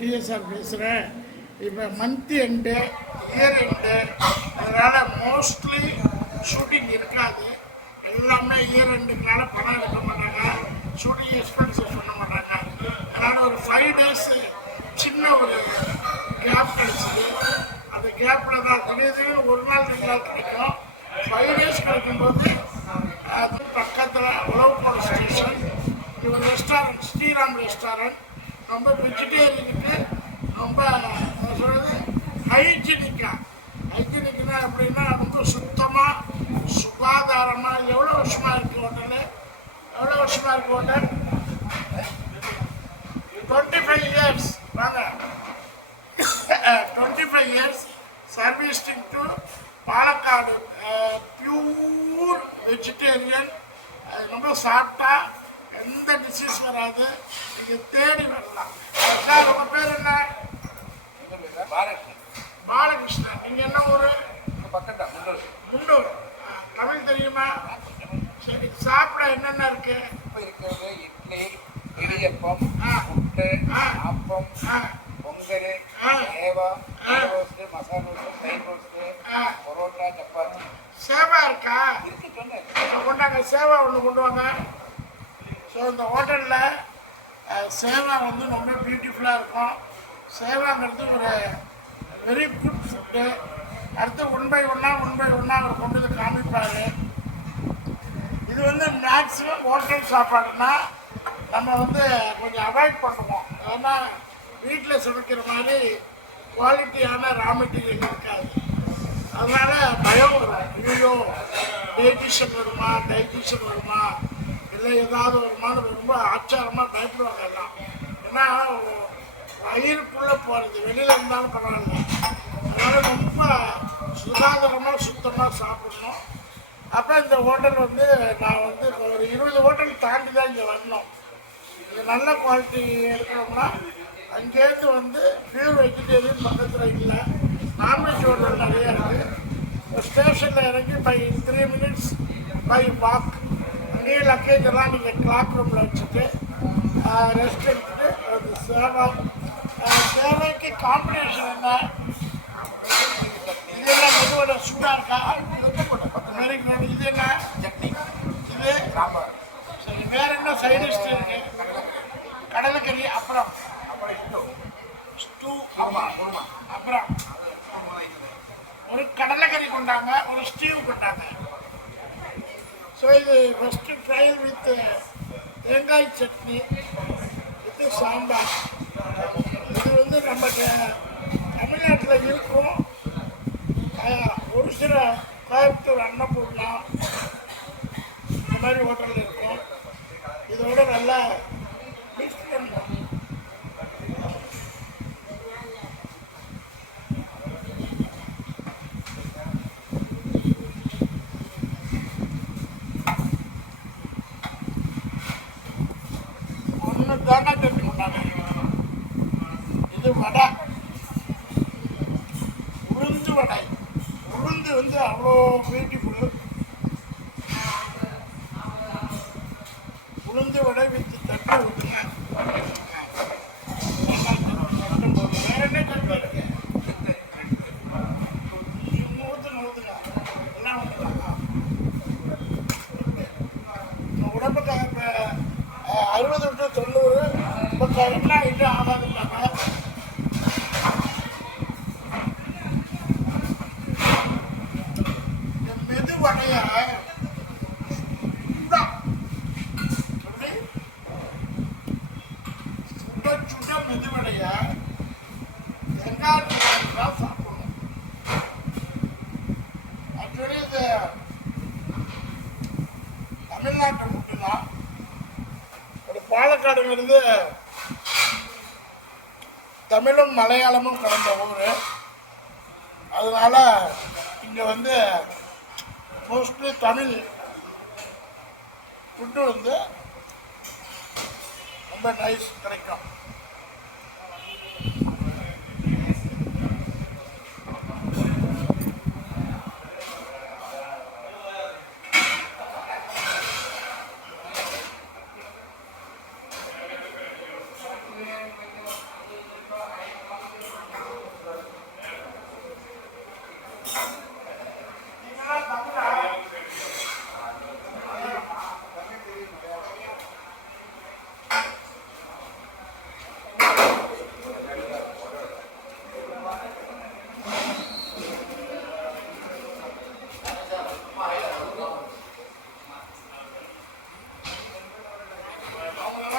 TSR பேசுகிறேன். இப்போ month end, year end, அதனால் மோஸ்ட்லி ஷூட்டிங் இருக்காது. எல்லாமே இயர் எண்டுனால பணம் எடுக்க மாட்டாங்க, ஷூட்டிங் எக்ஸ்பென்சஸ் பண்ண மாட்டாங்க. அதனால் ஒரு 5 days சின்ன ஒரு கேப் கிடச்சிது. அந்த கேப்பில் தான் திடீர்னு ஒரு நாள் 2 நாள் கிடைக்கும். 5 days கிடைக்கும்போது அது பக்கத்தில் உழவுக்கோடு ஸ்டேஷன் ஒரு ரெஸ்டாரண்ட், ஸ்ரீராம் ரெஸ்டாரண்ட், ரொம்ப வெஜிடேரியனுக்கு ரொம்ப சொல்கிறது ஹைஜீனிக்கா. ஹைஜீனிக்னா எப்படின்னா ரொம்ப சுத்தமாக சுகாதாரமாக. எவ்வளோ வருஷமாக இருக்குது ஹோட்டலு? எவ்வளோ வருஷமாக இருக்குது ஹோட்டல்? 25 years. வாங்க, 25 years servicing to Palakkad. Pure vegetarian. ரொம்ப சாப்பிட்டா எந்த டிசீஸ் வராது. நீங்கள் தேடி வரலாம். சார் உங்கள் பேர் என்ன? பாலகிருஷ்ணன். நீங்கள் என்ன ஊர்? முண்டூர். தமிழ் தெரியுமா? சரி, சாப்பிட என்னென்ன இருக்கு? இட்லி, இடியப்பம், புட்டு, அப்பம், பொங்கல், சேவா, ரோஸ்ட், மசாலா ரோஸ்ட், தயிர் ரோஸ்ட், பரோட்டா, சப்பாத்தி. சேவா இருக்கா? கொண்டாங்க, சேவா ஒன்று கொண்டு வாங்க. ஸோ இந்த ஹோட்டலில் சேவா வந்து ரொம்ப பியூட்டிஃபுல்லாக இருக்கும். சேவாங்கிறது ஒரு வெரி குட் ஃபுட்டு. அடுத்து 1 by 1 அவர் கொண்டு வந்து காமிப்பார். இது வந்து மேக்ஸிமம் ஹோட்டல் சாப்பாடுனா நம்ம வந்து கொஞ்சம் அவாய்ட் பண்ணுவோம். ஏன்னா வீட்டில் சமைக்கிற மாதிரி குவாலிட்டியான ரா மெட்டீரியல் இருக்காது. அதனால் பயம் வரும். ஐயோ டைஜஷன் வருமா இல்லை ஏதாவது வருமானு ரொம்ப ஆச்சாரமாக பயப்படுவாங்க எல்லாம். ஏன்னா வயிறுக்குள்ளே போகிறது, வெளியில் இருந்தாலும் பரவாயில்ல. அதனால் ரொம்ப சுகாதாரமாக சுத்தமாக சாப்பிடணும். அப்போ இந்த ஹோட்டல் வந்து நான் வந்து ஒரு 20 ஹோட்டல் தாண்டி தான் இங்கே வரணும். இது நல்ல குவாலிட்டி எடுக்கணும்னா அங்கேருந்து வந்து பியூர் வெஜிடேரியன் பக்கத்தில் இல்லை, நான்வெஜ் ஹோட்டல் நிறையா இருக்குது. ஸ்டேஷனில் இறங்கி பை 3 minutes பை வாக். அங்கேயே லக்கேஜ் எல்லாம் நீங்கள் கிளாக் ரூமில் வச்சுட்டு ரெஸ்ட் எடுத்துட்டு அது சேவைக்கு காம்பினேஷன் என்ன? இது என்ன மெதுவோட சூடாக இருக்கா? Very good. இது என்ன சட்னி? இது சாம்பார். சரி, வேறு என்ன சைடிஷ்டு இருக்கு? கடலைக்கறி, அப்புறம் ஸ்டூ, அப்புறம் ஒரு கடலைக்கறி கொண்டாங்க, ஒரு ஸ்டீவ் கொண்டாங்க. ஸோ இது ஃபஸ்ட்டு ஃப்ரை வித் தேங்காய் சட்னி வித் சாம்பார். இது வந்து நம்ம தமிழ்நாட்டில் இருக்கும். ஒரு சில கோயம்புத்தூர், அன்னபூர்ணா இந்த மாதிரி ஹோட்டலில் இருக்கும். இதோட நல்லா மிக்ஸ் பண்ணணும். தேங்காய் சட்னி கொண்டாங்க. இது வடை, உளுந்து வடை. உளுந்து வந்து அவ்வளோ பியூட்டிஃபுல். உளுந்து வடை வித் தட்டு ஊற்றுங்க. வேற என்ன சட்னி இருக்கு? ஊற்றுங்க எல்லாம் ஊற்றுங்க. உடம்புக்கு 60 to 90 இப்போ கரெக்டாக இது ஆகாதுன்னாங்க. மெது வடைய சுட மெது வடைய வெங்காயம் தான் சாப்பிடணும். ஆக்சுவலி இது தமிழ்நாட்டு ஃபுட்டு தான். பாலக்காடுங்கிறது தமிழும் மலையாளமும் கலந்த ஊர். அதனால் இங்கே வந்து மோஸ்ட்லி தமிழ் ஃபுட்டு வந்து ரொம்ப நைஸ் கிடைக்கும்.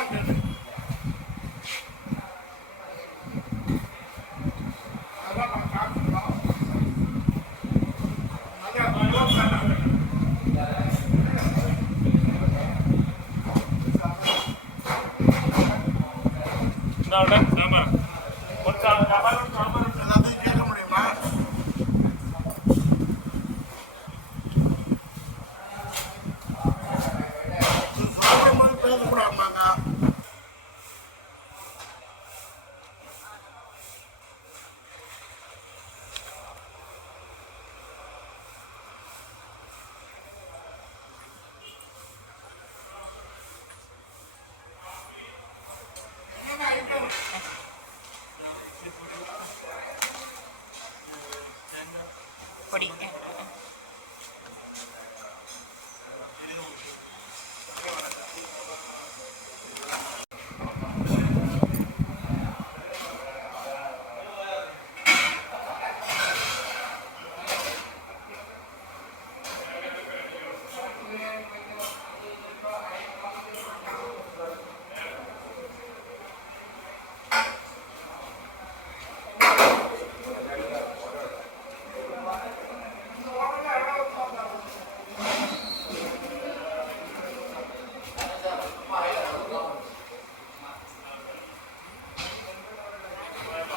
அவ்வளோதான் கேட்டு அதான் நம்ம சாப்பிட்டுருக்கோம். அதான் எல்லாத்தையும் கேட்க முடியுமா? சொல்ற மாதிரி பேசக்கூடாதுமாங்க. பொடி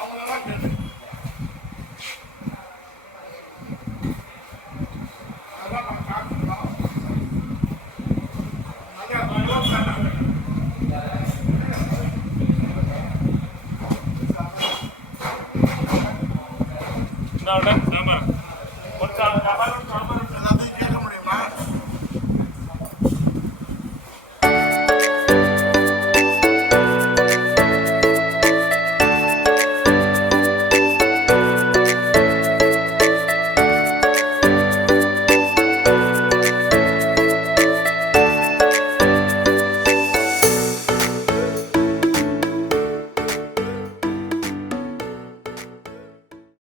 அவ்வளோதான் கேட்டு அதான் நம்ம சாப்பிட்டுருக்கோம். அதான்